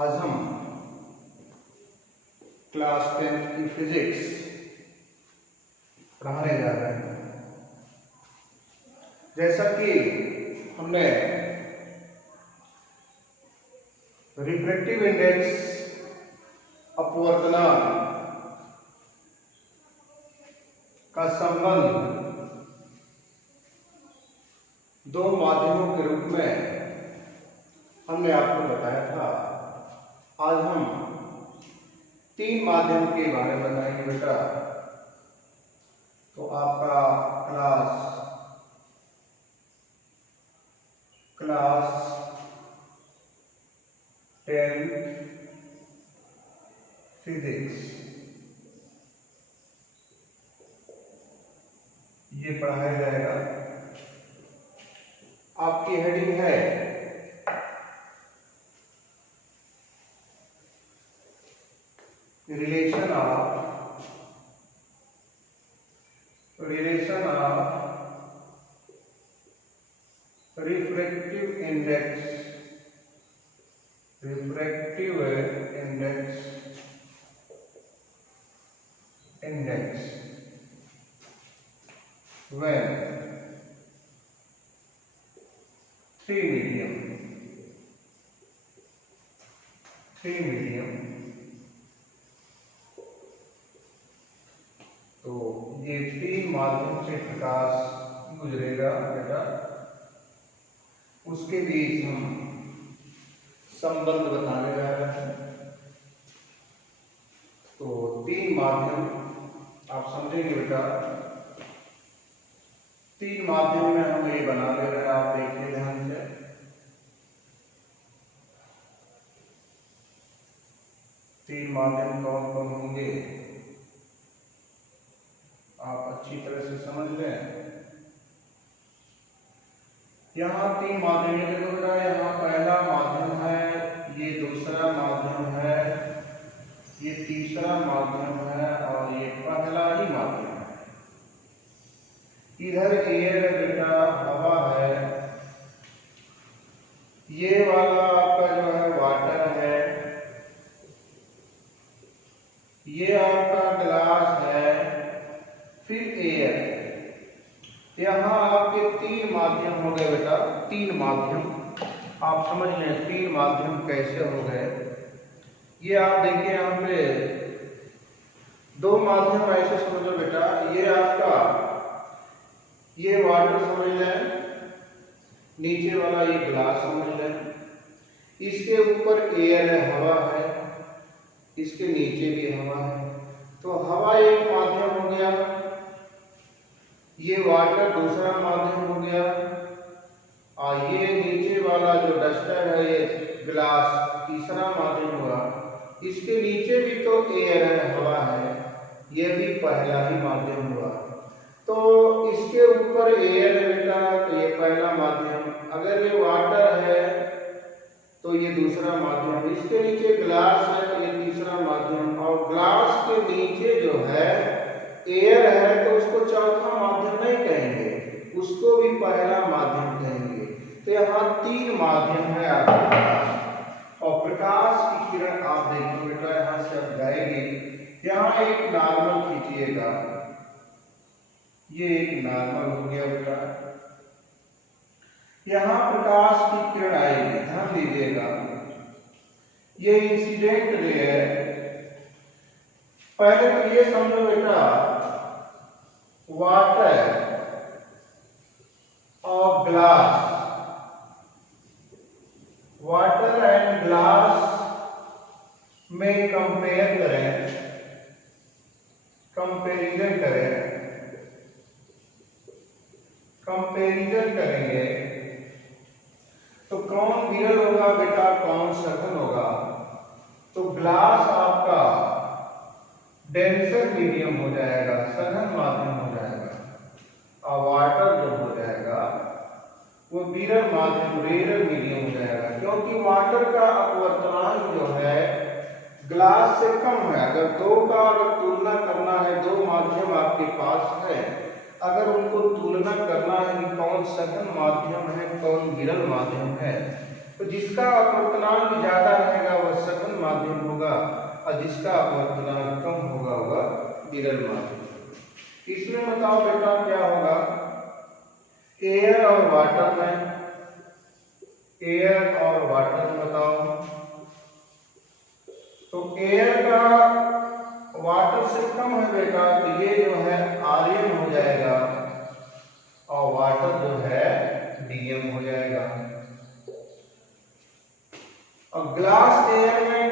आज हम क्लास 10 की फिजिक्स पढ़ाने जा रहे हैं। जैसा कि हमने रिफ्रैक्टिव इंडेक्स, अपवर्तनांक का संबंध दो माध्यमों के रूप में हमने आपको बताया था। आज हम तीन माध्यम के बारे में बताएंगे बेटा। तो आपका क्लास 10 फिजिक्स ये पढ़ाया जाएगा। आपकी हेडिंग है relation of refractive index when three medium तो ये तीन माध्यम से प्रकाश गुजरेगा बेटा। उसके बीच हम संबंध बताने जा रहे हैं। तो तीन माध्यम आप समझेंगे बेटा। तीन माध्यम में हम ये बना ले रहे हैं, आप देखिए ध्यान से। तीन माध्यम कौन कौन होंगे आप अच्छी तरह से समझ लें। यहाँ तीन माध्यम देखो बेटा। यहाँ पहला माध्यम है, ये दूसरा माध्यम है, ये तीसरा माध्यम है और ये पहला ही माध्यम है। इधर एयर बेटा हवा है, ये वाला आपका जो है वाटर है, ये आपका ग्लास है, फिर एयर है। यहाँ आपके तीन माध्यम हो गए बेटा। तीन माध्यम आप समझ लें, तीन माध्यम कैसे हो गए। ये आप देखिए यहाँ पे दो माध्यम ऐसे समझो बेटा। ये आपका ये वाटर समझ लें, नीचे वाला ये ग्लास समझ लें, इसके ऊपर एयर है, हवा है, इसके नीचे भी हवा है। तो हवा एक माध्यम हो गया, ये वाटर दूसरा माध्यम हो गया और ये नीचे वाला जो डस्टर है ये ग्लास तीसरा माध्यम हुआ। इसके नीचे भी तो एयर है, हवा है, ये भी पहला ही माध्यम हुआ। तो इसके ऊपर एयर है बेटा, तो ये पहला माध्यम। अगर ये वाटर है तो ये दूसरा माध्यम। इसके नीचे ग्लास है तो ये तीसरा माध्यम। और ग्लास के नीचे जो है एयर है तो उसको चौथा माध्यम नहीं कहेंगे, उसको भी पहला माध्यम कहेंगे। तो यहाँ तीन माध्यम है आपके पास। और प्रकाश की किरण आप देखिए बेटा, यहाँ से आप जाएगी। यहाँ एक नॉर्मल खींचिएगा, ये एक नॉर्मल हो गया बेटा। यहाँ प्रकाश की किरण आएगी, ध्यान दीजिएगा। ये इंसिडेंट रे है। पहले तो ये समझो बेटा, वाटर और ग्लास, वाटर एंड ग्लास में कंपेयर करें, कंपेरिजन करेंगे तो कौन विरल होगा बेटा, कौन सघन होगा। तो ग्लास आपका डेंसर मीडियम हो जाएगा, सघन माध्यम हो जाएगा। और वाटर जो हो जाएगा वो विरल माध्यम, रेयर मीडियम हो जाएगा। क्योंकि वाटर का अपवर्तनांक जो है ग्लास से कम है। अगर दो का तुलना करना है, दो माध्यम आपके पास है, अगर उनको तुलना करना है कि कौन सघन माध्यम है, कौन विरल माध्यम है, तो जिसका अपवर्तनांक ज्यादा रहेगा वह सघन माध्यम होगा और जिसका अपवर्तनांक कम होगा वह विरल माध्यम। इसमें बताओ बेटा क्या होगा, एयर और वाटर में, एयर और वाटर में बताओ, तो एयर का वाटर से कम है बेटा, तो ये जो है आर्यन हो जाएगा और वाटर जो है डीएम हो जाएगा। और ग्लास एयर में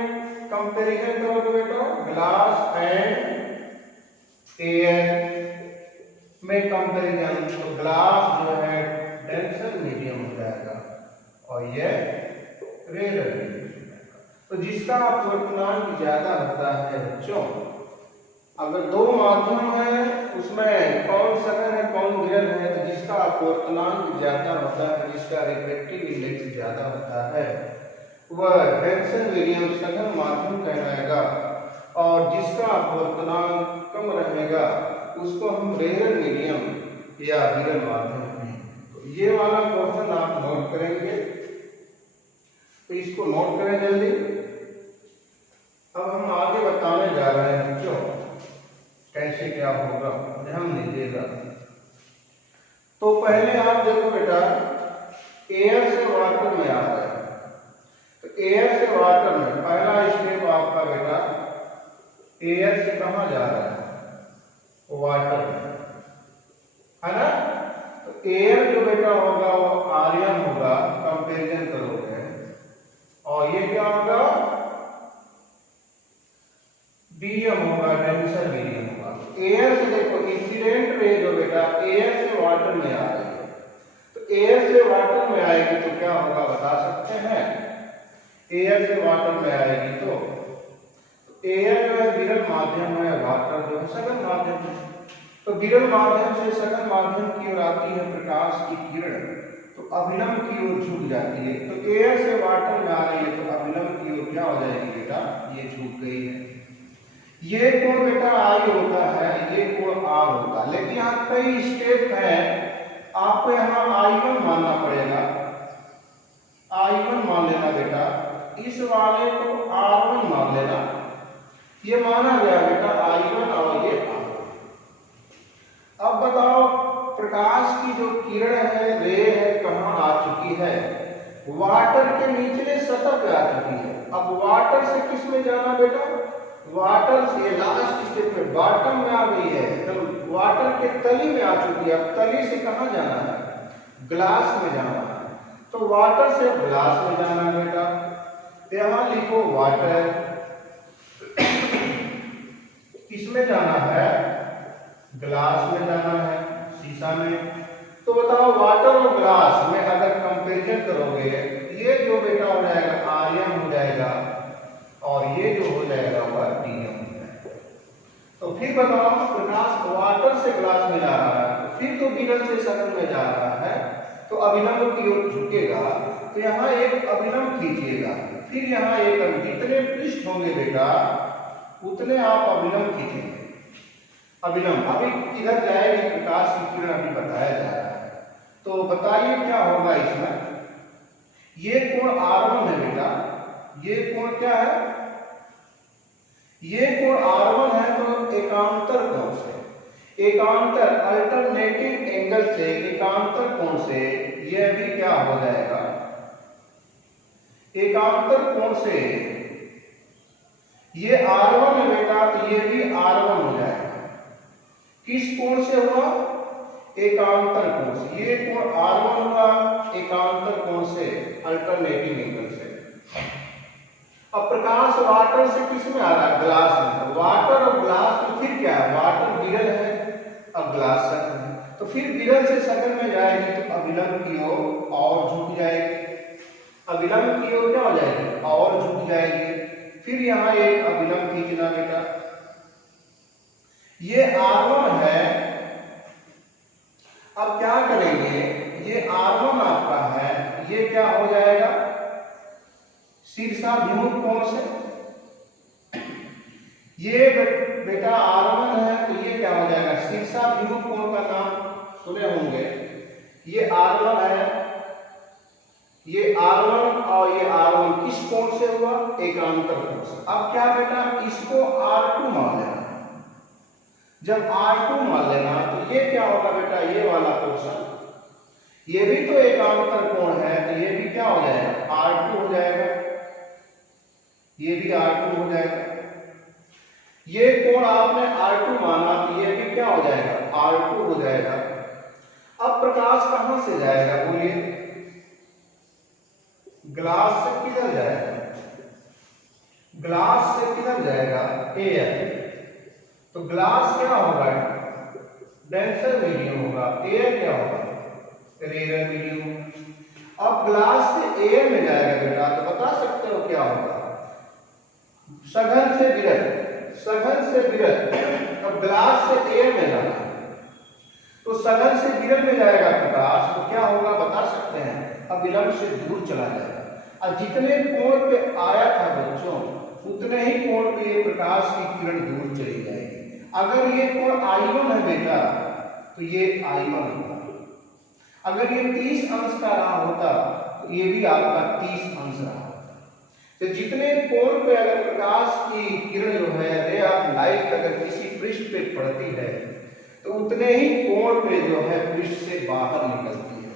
कंपैरिजन करो तो बेटा, ग्लास एंड एयर में कंपैरिजन, तो ग्लास जो है डेंसर मीडियम हो जाएगा और ये रेयर मीडियम। तो जिसका अपवर्तनांक ज्यादा होता है बच्चों, अगर दो माध्यम है उसमें कौन सघन है कौन विरल है, तो जिसका अपवर्तनांक ज्यादा होता है, जिसका रिफ्रैक्टिव इंडेक्स ज्यादा होता है वह डेंसर मीडियम सघन माध्यम कहलाएगा और जिसका अपवर्तनांक कम रहेगा उसको हम रेयर मीडियम या विरल माध्यम कहेंगे। तो ये वाला क्वेश्चन आप नोट करेंगे, तो इसको नोट करें जल्दी। अब हम आगे बताने जा रहे हैं बच्चों कैसे क्या होगा, ध्यान दीजिएगा। तो पहले आप देखो बेटा, एयर से वाटर में आ रहा है, तो एयर से वाटर में पहला स्टेप आपका बेटा एयर से कहां जा रहा है, वाटर में, है ना। तो एयर जो बेटा होगा वो आर्यन होगा, कंपैरिजन करोगे, और ये क्या होगा डीएम होगा, डेंसर मीडियम होगा। एयर से देखो इंसिडेंट रे जो बेटा एयर से वाटर में आ रही है, तो एयर से वाटर में आएगी तो क्या होगा बता सकते हैं, एयर से वाटर में आएगी तो एयर जो है विरल माध्यम है, वाटर जो है सघन माध्यम है। तो विरल माध्यम से सघन माध्यम की ओर आती है प्रकाश की किरण, तो अभिलंब की ओर झुक जाती है। तो एयर से वाटर में आ रही है तो अभिलंब की ओर क्या हो जाएगी बेटा, ये झुक गई है। ये कोण बेटा आई होता है, ये कोण आर होगा, लेकिन यहाँ कई स्टेप है, आपको यहाँ I1 मानना पड़ेगा, I1 मान लेना बेटा, इस वाले को R1 मान लेना, ये माना गया बेटा I1 और ये R1। अब बताओ प्रकाश की जो किरण है, रे है, कहाँ आ चुकी है, वाटर के निचले सतह पे आ चुकी है। अब वाटर से किस में जाना बेटा, वाटर से लास्ट स्टेप में बॉटम में आ गई है, तो वाटर के तली में आ चुकी है। अब तली से कहां जाना है, ग्लास में जाना है, तो वाटर से ग्लास में जाना है बेटा। यहां लिखो वाटर, किसमें जाना है, ग्लास में जाना है, शीशा में। तो बताओ वाटर और ग्लास में अगर कंपैरिजन करोगे, ये जो बेटा हो जाएगा आर्यन हो जाएगा और ये जो हो जाएगा वह डीएम हो जाएगा। तो फिर बताओ प्रकाश वाटर से ग्लास में जा रहा है, तो फिर तो विरल से सघन में जा रहा है, तो अभिलंब की ओर झुकेगा, तो यहाँ एक अभिलंब खींचिएगा, फिर यहाँ एक, जितने पृष्ठ होंगे बेटा उतने आप अभिलंब खींचेंगे। अभिलंब अभी इधर जाएगी प्रकाश की किरण, अभी बताया जा रहा है। तो बताइए क्या होगा इसमें, ये कोण R1 है बेटा, ये कोण क्या है, ये कोण R1 है, तो एकांतर कोण से, एकांतर अल्टरनेटिंग एंगल से, एकांतर कोण से यह भी क्या हो जाएगा, एकांतर कोण से ये R1 है बेटा, तो ये भी R1 हो जाएगा। किस कोण से हुआ, एकांतर कोण से, ये कोण R1 हुआ एकांतर कोण से, अल्टरनेटिंग एंगल से। अब प्रकाश वाटर से किस में आ रहा है, ग्लास में, वाटर और ग्लास में फिर क्या है, वाटर विरल है अब ग्लास सघन है, तो फिर विरल से सघन में जाएगी तो अभिलंब की ओर और झुक जाएगी, अभिलंब की ओर क्या हो जाएगी और झुक जाएगी। फिर यहाँ एक अभिलंब खींचना बेटा, ये R1 है। अब क्या करेंगे, ये R1 आपका है, ये क्या हो जाएगा शीर्षाभिमुख कोण से, ये बेटा R1 है, तो ये क्या हो जाएगा शीर्षाभिमुख कोण का नाम सुने होंगे, ये R1 है, ये R1 और ये R1 किस कोण से हुआ? एकांतर कोण से। अब क्या बेटा, इसको R2 मान लेना। जब R2 मान लेना तो ये क्या होगा बेटा, ये वाला पोर्शन, ये भी तो एकांतर कोण है, तो ये भी क्या हो जाएगा, R2 हो जाएगा, ये भी R2 हो जाएगा। ये कोण आपने R2 माना तो ये भी क्या हो जाएगा, R2 हो जाएगा। अब प्रकाश कहां से जाएगा बोलिए, ग्लास से किधर जाएगा, ग्लास से किधर जाएगा, एयर। तो ग्लास क्या होगा, डेंसर मीडियम होगा, एयर क्या होगा, रेयर मीडियम। अब ग्लास से एयर में जाएगा बेटा, तो बता सकते हो क्या होगा, सघन से विरल, सघन से विरल। अब ग्लास से एयर में जाना है तो सघन से विरल में जाएगा प्रकाश, तो क्या होगा बता सकते हैं, अविलंब से दूर चला जाएगा। और जितने कोण पे आया था बच्चों, उतने ही कोण पे ये प्रकाश की किरण दूर चली जाएगी। अगर ये कोण I1 है बेटा, तो ये I1 होगा। अगर ये 30 अंश का रहा होता तो ये भी आपका 30 अंश रहा होता। तो जितने कोण पे अगर प्रकाश की किरण जो है, रे ऑफ लाइट अगर किसी पृष्ठ पे पड़ती है, तो उतने ही कोण पे जो है पृष्ठ से बाहर निकलती है।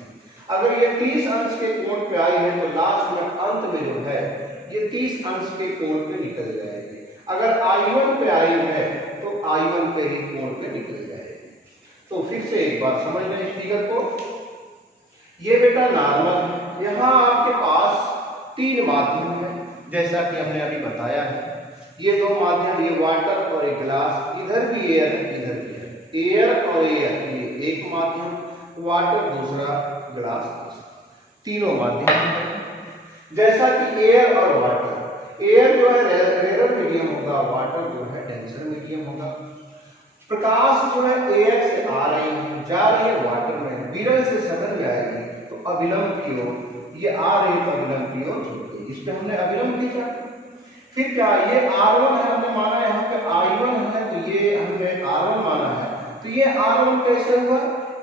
अगर ये 30 अंश के कोण पे आई है तो लास्ट में अंत में जो है ये 30 अंश के कोण पे निकल जाएगी। अगर I1 पे आई है तो I1 पे ही कोण पे निकल जाएगी। तो फिर से एक बार समझ लें इस फिगर को। ये बेटा नॉर्मल, यहाँ आपके पास 3 माध्यम है जैसा कि हमने अभी बताया है। ये 2 माध्यम, ये वाटर और एक ग्लास, इधर भी एयर है इधर भी है, एयर और एयर, ये एक माध्यम, वाटर दूसरा, ग्लास दूसरा, तीनों माध्यम है। जैसा कि एयर और वाटर, एयर जो है रेयर मीडियम होगा, वाटर जो है डेंसर मीडियम होगा। प्रकाश जो है एयर से आ रही है, जा रही है वाटर में, विरल से सघन जाएगी तो अविलंब की ओर, ये आ रही तो अविलंब की ओर झुक गई, इस पे हमने अविलंब खींचा। फिर क्या, ये R1 है हमने माना, यहाँ पे I1 है तो ये हमने R1 माना है, तो ये R1 कैसे हुआ,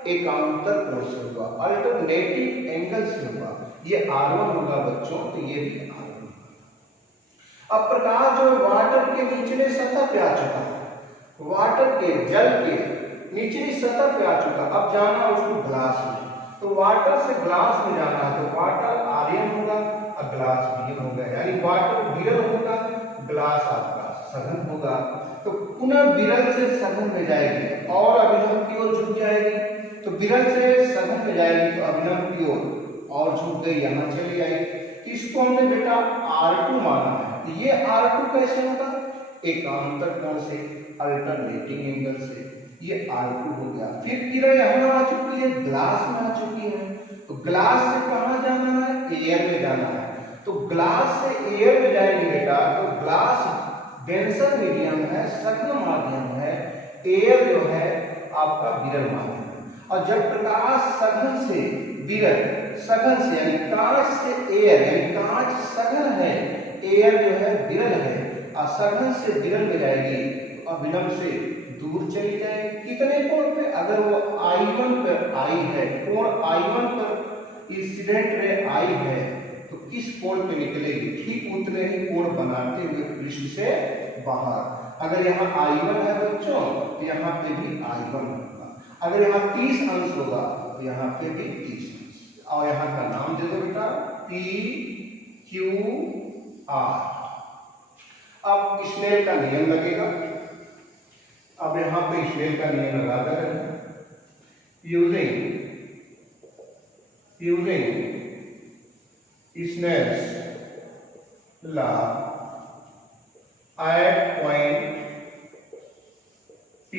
एकांतर कोण से हुआ, अल्टरनेटिव एंगल से हुआ, ये R1 होगा बच्चों, तो ये भी R1 होगा। अब प्रकाश जो वाटर के निचले सतह पे आ चुका है, वाटर के, जल के निचली सतह पे आ चुका, अब जाना उसको ग्लास में, तो वाटर से ग्लास में जाना है तो वाटर आर्यन होगा और ग्लास विरल होगा, यानी वाटर विरल होगा, ग्लास आपका सघन होगा। तो पुनः विरल से सघन में जाएगी और अविलंब की ओर झुक जाएगी, तो विरल से सघन में जाएगी तो अविलंब की ओर और झुक गई, यहाँ चली आई। तो इसको हमने बेटा R2 माना है, तो ये R2 कैसे होगा, एकांतर कोण से, अल्टरनेटिंग एंगल से, ये R2 हो गया। फिर किरण यहाँ आ चुकी है, ग्लास में आ चुकी है, तो ग्लास से कहाँ जाना है, एयर में जाना है, तो ग्लास से एयर में जाएंगे बेटा, तो ग्लास डेंसर मीडियम है, सघन माध्यम है, एयर जो है आपका विरल माध्यम है। और जब प्रकाश सघन से विरल, सघन से यानी कांच से एयर, यानी कांच सघन है, एयर जो है विरल है, और सघन से विरल में जाएगी तो अविलंब से दूर चली जाएगी। कितने कोण पे, अगर वो I1 पर आई है, कोण I1 पर इंसिडेंट रे आई है, तो किस कोण पे निकलेगी, ठीक उतने ही कोण बनाते हुए पृष्ठ से बाहर। अगर यहाँ I1 है बच्चों तो यहाँ पे भी I1 होगा, अगर यहाँ 30 अंश होगा तो यहाँ पे भी 30 अंश, और यहाँ का नाम दे दो बेटा PQR। अब स्नेल का नियम लगेगा, अब यहाँ पे स्नेल का नियम लगा कर, using Snell's law at point P,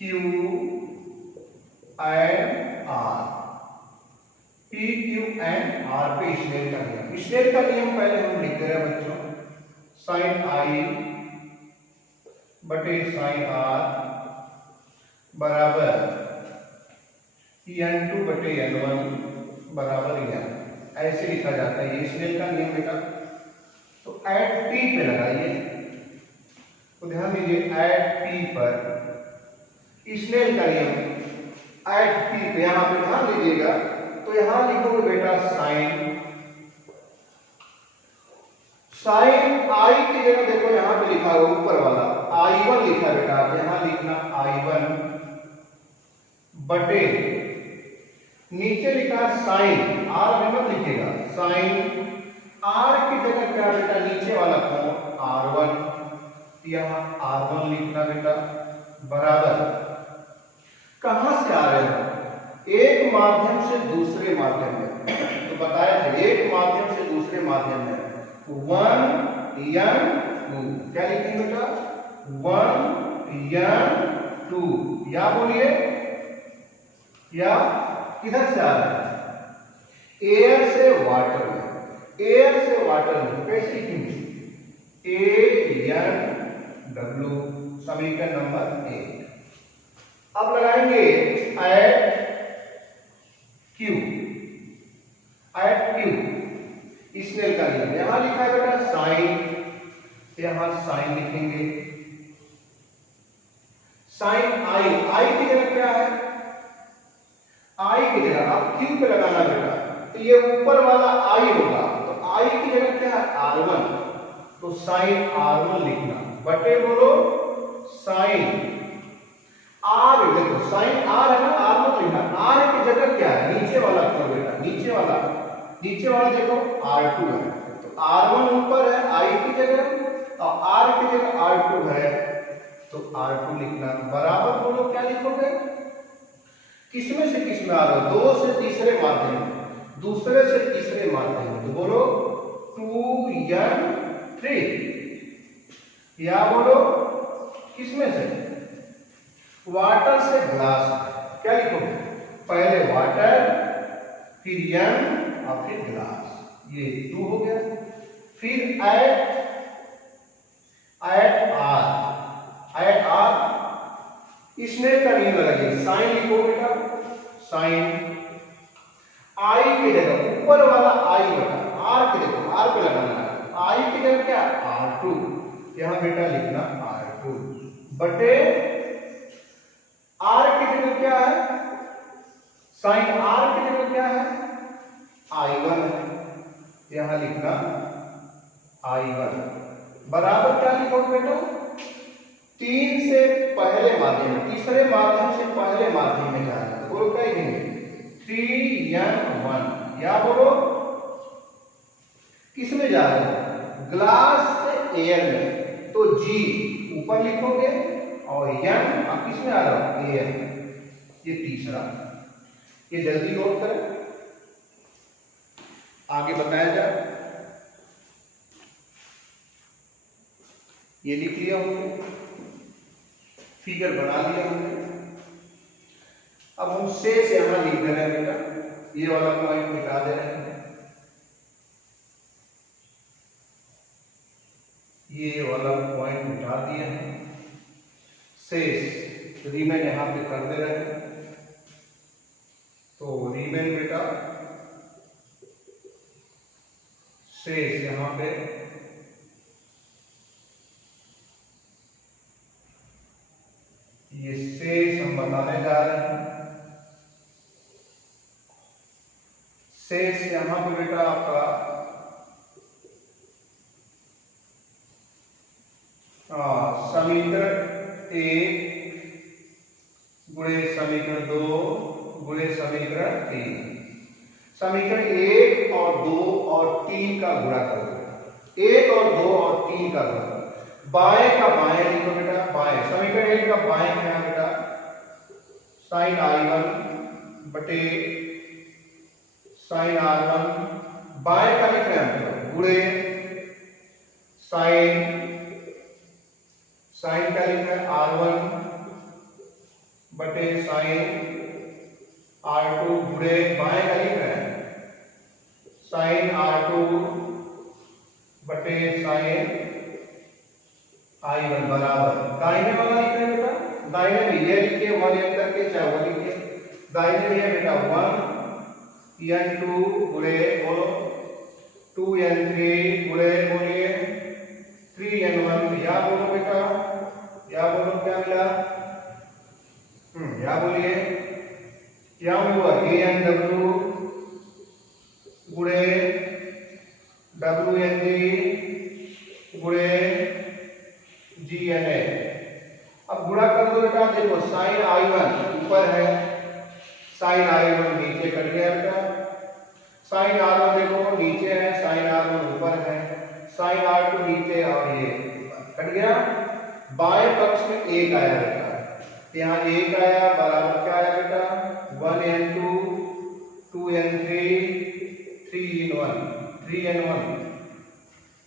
Q and R, P, Q and R पे स्नेल का नियम। स्नेल का नियम पहले हम लिख रहे हैं बच्चों, साइन I बटे साइन R बराबर N2 बटे N1 बराबर N, ऐसे लिखा जाता है, ये स्नेल का नियम बेटा। तो एट P पे लगाइए, तो ध्यान दीजिए एट P पर स्नेल का नियम, एट P पे यहाँ पे ध्यान दीजिएगा, तो यहां लिखोगे बेटा साइन, साइन आई की जगह देखो यहां पे लिखा है ऊपर वाला I1 लिखा है बेटा, यहां लिखना I1 बटे नीचे लिखा है साइन, आर अभी मत लिखेगा, साइन आर की जगह क्या बेटा नीचे वाला कोण R1, यहां R1 लिखना बेटा बराबर, कहां से आ रहे हो, एक माध्यम से दूसरे माध्यम में, तो बताया था एक माध्यम से दूसरे माध्यम में 1n2, क्या लिखेंगे बेटा 1n2, या बोलिए, या किधर से आ रहा है एयर से वाटर में, एयर से वाटर में कैसे लिखेंगे ANW, समीकरण नंबर 1। अब लगाएंगे at Q, at Q Snell का नियम, यहां लिखा है बेटा साइन, यहां साइन लिखेंगे, साइन आई, आई की जगह क्या है, आई की जगह आप Q पे लगाना बेटा, तो ये ऊपर वाला आई होगा, तो आई की जगह क्या है R1, तो साइन R1 लिखना बटे बोलो साइन आर, देखो साइन आर है ना, R1 लिखना, आर की जगह क्या है नीचे वाला करो बेटा, नीचे वाला देखो R2 है, तो R1 ऊपर है आई की जगह और R की जगह R2 है, तो R2 लिखना बराबर बोलो क्या लिखोगे, किसमें से किसमें आ रहा हो, दो से तीसरे माध्यम, दूसरे से तीसरे माध्यम, तो बोलो 2n3, या बोलो किसमें से, वाटर से ग्लास, क्या लिखोगे पहले वाटर फिर n और फिर ग्लास, ये 2 हो गया, फिर एट आर स्नेल का नियम लगाइए, साइन लिखो बेटा, साइन आई की जगह ऊपर वाला आई बेटा, आर की जगह आर पे लगाना है, आई की जगह क्या R2, यहां बेटा लिखना R2 बटे आर की जगह क्या है, साइन आर की जगह क्या है I1, यहां लिखना I1 बराबर क्या लिखोगे बेटा, 3 से पहले माध्यम, तीसरे माध्यम से पहले माध्यम में जाना, तो बोलो क्या लिखेंगे 3n1, या बोलो किस में जा रहे हो ग्लास से एयर में, तो G ऊपर लिखोगे और n अब किस में आ रहा हो एयर, ये तीसरा, ये जल्दी नोट करें आगे बताया जाए, ये लिख लिया हमने, फिगर बना लिया हमने, अब हम शेष यहां लिख दे रहे हैं बेटा, ये वाला पॉइंट मिटा दे रहे हैं, ये वाला पॉइंट मिटा दिए हैं, शेष रीमेन यहां पे कर दे रहे हैं, तो रीमेन बेटा शेष यहां पे ये शेष हम बताने जा रहे हैं, शेष यहां पे बेटा आपका समीकरण 1 गुणे समीकरण 2 गुणे समीकरण 3, समीकरण 1 और 2 और 3 का गुणा करो, 1 और 2 और 3 का गुणा, बाएं का बाएं लिखो बेटा, बाएं समीकरण 1 का बाएं क्या है बेटा साइन I1 बटे साइन R1, बाएं का लिख रहे हैं गुणे साइन क्या लिखा है R1 बटे साइन R2 गुणे बाएं का लिख रहे हैं साइन R2 बटे साइन I1 बराबर, दाहिने वाला लिख रहे हैं बेटा, दाहिने में ये लिखिए 1n करके, चाहे वो लिखिए, दाहिने में बेटा 1n2 गुणे बोलो 2n3 गुणे बोलिए 3n1, या बोलो बेटा, या बोलो क्या मिला, या बोलिए क्या हुआ ANW गुणे WNG गुणे GNA। अब गुणा कर दो बेटा, देखो साइन I1 ऊपर है, साइन I1 नीचे कट गया बेटा, साइन R1 देखो नीचे है, साइन R1 ऊपर है, साइन R2 नीचे और ये कट गया। बाएं पक्ष में 1 आया बेटा, यहाँ 1 आया, बराबर क्या आया बेटा 1n2 2n3 3n1 3n1।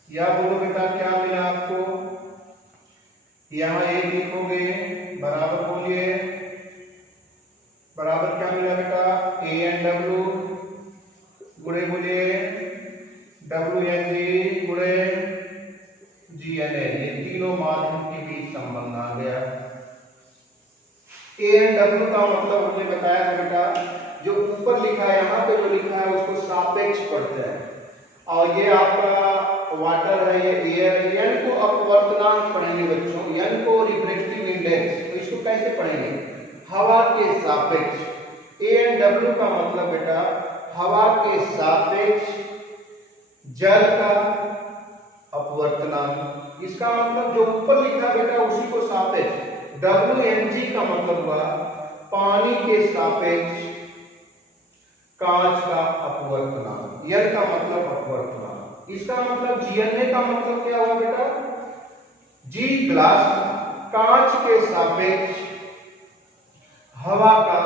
या बोलो बेटा क्या मिला आपको, यहाँ 1 लिखोगे, बराबर बोलिए, बराबर क्या मिला बेटा ANW गुणे बोलिए WNG गुणे GNA। ये तीनों माध्यम के बीच संबंध आ गया। ANW का मतलब हमने बताया है बेटा, जो ऊपर लिखा है यहाँ पे जो लिखा है उसको सापेक्ष पढ़ते हैं, और ये आपका वाटर है, ये एयर। n को अपवर्तनांक पढ़ेंगे बच्चों, n को रिफ्रैक्टिव इंडेक्स, तो इसको कैसे पढ़ेंगे, हवा के सापेक्ष। ANW का मतलब बेटा हवा के सापेक्ष जल का अपवर्तनांक। इसका मतलब जो ऊपर लिखा बेटा उसी को सापेक्ष। WNG का मतलब हुआ पानी के सापेक्ष कांच का अपवर्तनांक, N का मतलब अपवर्तनांक। इसका मतलब GNA का मतलब क्या हुआ बेटा, G ग्लास कांच के सापेक्ष हवा का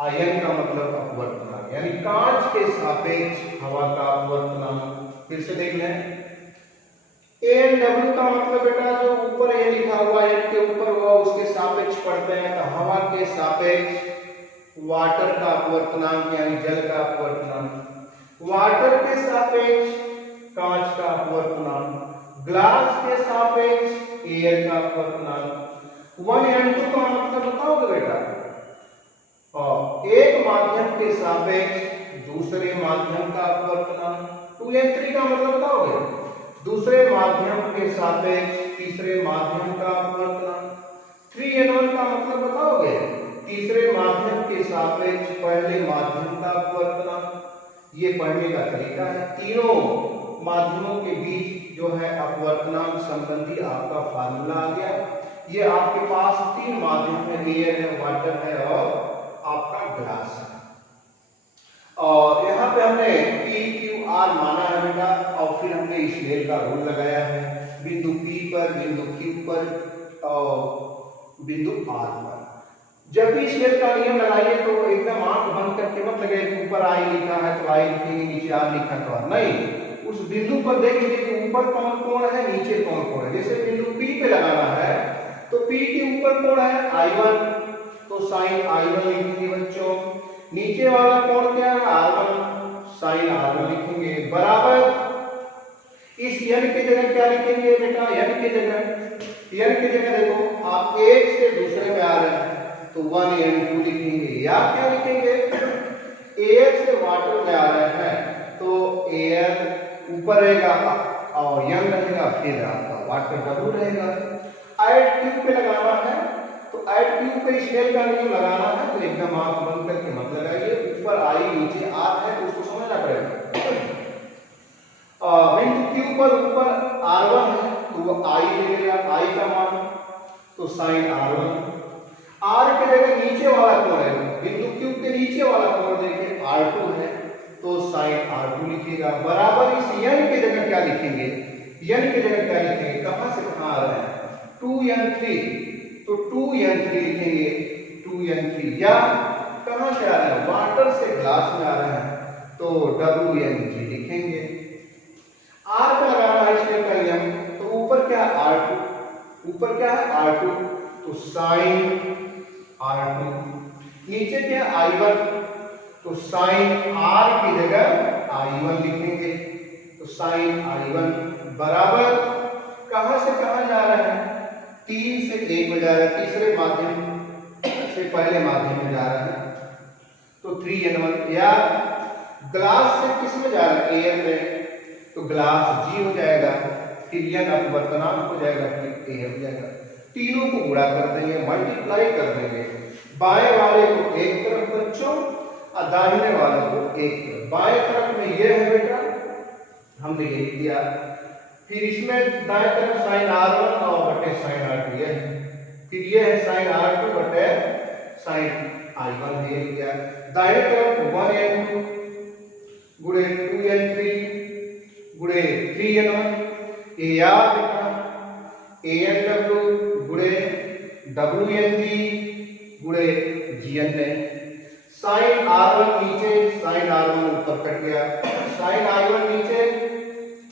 आयन का मतलब अपवर्तनांक, यानी कांच के सापेक्ष हवा का अपवर्तनांक। फिर से देख लें, ANW का मतलब बेटा जो ऊपर ये लिखा हुआ है, के ऊपर हुआ उसके सापेक्ष पढ़ते हैं, तो हवा के सापेक्ष वाटर का अपवर्तनांक यानी जल का अपवर्तनांक, वाटर के सापेक्ष कांच का अपवर्तनांक, ग्लास के सापेक्ष एयर का अपवर्तनांक। 1n2 का मतलब बताओगे बेटा, और एक माध्यम के सापेक्ष दूसरे माध्यम का अपवर्तनांक। 2n3 का मतलब बताओगे, दूसरे माध्यम के सापेक्ष तीसरे माध्यम का अपवर्तनांक। 3n1 का मतलब बताओगे, तीसरे माध्यम के सापेक्ष पहले माध्यम का अपवर्तनांक। ये पढ़ने का तरीका है। तीनों माध्यमों के बीच जो है अपवर्तनांक संबंधी आपका फार्मूला आ गया। ये आपके पास 3 माध्यम है, एयर है, वाटर है और आपका ग्लास है। और यहाँ पे हमने PQR माना है बेटा, और फिर हमने स्नेल का रूल लगाया है, बिंदु P पर, बिंदु Q पर और बिंदु R पर। जब भी स्नेल का नियम लगाइए तो एकदम आंख बंद करके मत लगे ऊपर I लिखा है तो I लिखेंगे, नीचे R लिखा तो R नहीं। उस बिंदु पर देख लीजिए कि ऊपर कौन कोण है, नीचे कौन कोण है। जैसे बिंदु P पे लगाना है तो P के ऊपर कोण है I1, तो साइन I1 लिखेंगे बच्चों। नीचे वाला कोण क्या है R1, साइन R1 लिखेंगे। बराबर इस n की जगह क्या लिखेंगे बेटा, n की जगह देखो आप एक से दूसरे में आ रहे हैं तो 1n2 लिखेंगे, या क्या लिखेंगे, एयर से वाटर में आ रहे हैं तो एयर ऊपर रहेगा और n रहेगा, फिर आपका वाटर W रहेगा। ऐड क्यूब पे लगाना है तो ऐड क्यूब पे स्नेल का नियम लगाना है, तो एकदम आंख बंद करके मत लगाइए, ऊपर I नीचे R है तो उसको समझना पड़ेगा। बिंदु Q पर ऊपर R1 है तो वो I ले लेगा, I का मान, तो साइन R1। R के जगह नीचे वाला कोण है, बिंदु Q के नीचे वाला कोण देखिए R2 है तो साइन R2 लिखिएगा। बराबर इस n की जगह क्या लिखेंगे, n की जगह क्या लिखेंगे, कहां से कहां आ रहे हैं 2n3, तो 2n3 लिखेंगे 2n3, या कहां से आ रहे हैं, वाटर से ग्लास में आ रहे हैं तो WN3 लिखेंगे। R का लगाना है इसमें का नियम, तो ऊपर क्या है R2, ऊपर क्या है R2 तो साइन R2, नीचे क्या है I1 तो साइन R की जगह I1 लिखेंगे, तो साइन I1 बराबर कहां से कहां जा रहे हैं, 3 से 1 में जा रहे हैं, तीसरे माध्यम से पहले माध्यम में जा रहे हैं तो 3n1, या ग्लास से किस में जा रहे हैं, एयर में, तो ग्लास G हो जाएगा, फिर n अपवर्तनांक हो जाएगा, फिर A हो जाएगा। तीनों को गुणा कर देंगे, मल्टीप्लाई कर देंगे, बाएं वाले को एक तरफ बच्चों और दाहिने वाले को 1 तरफ। बाएं तरफ में ये है बेटा, हमने ये लिया। फिर इसमें दाएं तरफ साइन R1 और बटे साइन R2 ये है। फिर ये है साइन R2 बटे साइन I1 ये लिया। दाएं तरफ 1n2 गुणे 2n3 गुणे 3n1 ये याद बेटा, ANW गुणे WNG गुणे GN। साइन R1 नीचे, साइन R1 ऊपर कट गया, साइन I1 नीचे,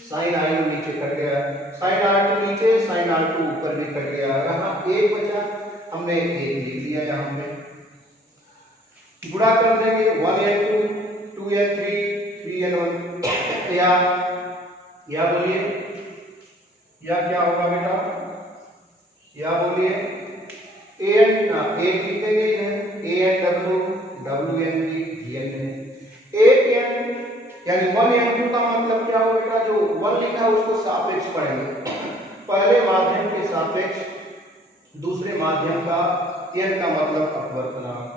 साइन I1 नीचे कट गया, साइन R2 नीचे, साइन R2 ऊपर भी कट गया। यहाँ 1 बचा, हमने 1 लिख दिया। यहाँ पे गुणा कर देंगे 1n2 2n3 3n1 या बोलिए या क्या होगा बेटा, या बोलिए एक लिख देंगे ANW WNG GN। एक n यानी 1n2 का मतलब क्या होगा बेटा, जो 1 लिखा है उसको सापेक्ष पढ़ेंगे। पहले माध्यम के सापेक्ष दूसरे माध्यम का n का मतलब अपवर्तनांक,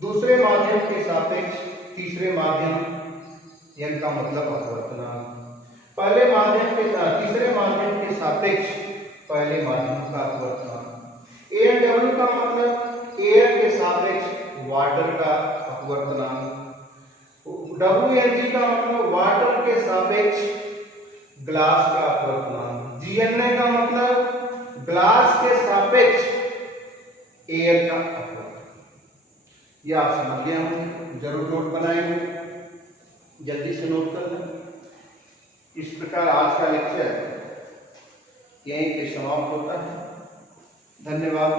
दूसरे माध्यम के सापेक्ष तीसरे माध्यम n का मतलब अपवर्तनांक, पहले माध्यम के तीसरे माध्यम के सापेक्ष पहले माध्यम का अपवर्तनांक। ANW का मतलब एयर के सापेक्ष वाटर का अपवर्तनांक, WNG का मतलब वाटर के सापेक्ष ग्लास का अपवर्तनांक, GNA का मतलब ग्लास के सापेक्ष एयर का अपवर्तनांक। यह आप समझ गए होंगे, जरूर नोट बनाएंगे, जल्दी से नोट कर लें। इस प्रकार आज का लेक्चर यहीं पे समाप्त होता है। धन्यवाद।